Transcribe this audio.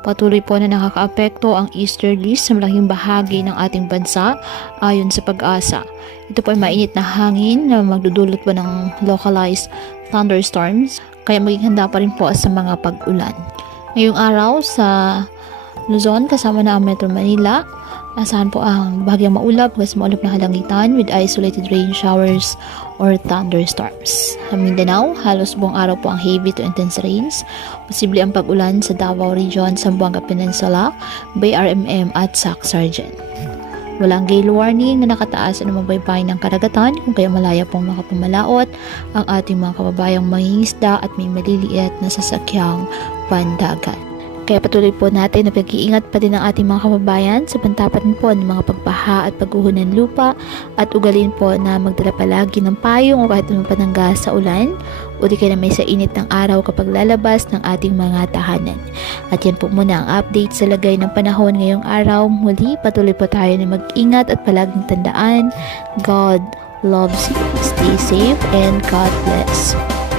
Patuloy po na nakakaapekto ang easterlies sa malaking bahagi ng ating bansa ayon sa Pag-asa. Ito po ay mainit na hangin na magdudulot po ng localized thunderstorms, kaya maging handa pa rin po sa mga pag-ulan. Ngayong araw sa Luzon kasama na ang Metro Manila, asahan po ang bahagyang maulap hanggang maulap na halangitan with isolated rain showers or thunderstorms. Sa Mindanao, halos buong araw po ang heavy to intense rains. Posible ang pag-ulan sa Davao Region, Zamboanga Peninsula, BRMM at Sac-Sargent. Walang gale warning na nakataas sa baybayin ng karagatan, kung kaya malaya pong makapamalaot ang ating mga kababayang mangingisda at may maliliit na sasakyang pandagat. Kaya patuloy po natin na pag-iingat pa din ang ating mga kababayan sa pantapan po ng mga pagbaha at pagguho ng lupa, at ugalin po na magdala palagi ng payong o kahit anong panangga sa ulan o di kaya na may sa init ng araw kapag lalabas ng ating mga tahanan. At yan po muna ang update sa lagay ng panahon ngayong araw. Muli, patuloy po tayo na mag-ingat at palaging tandaan, God loves you. Stay safe and God bless.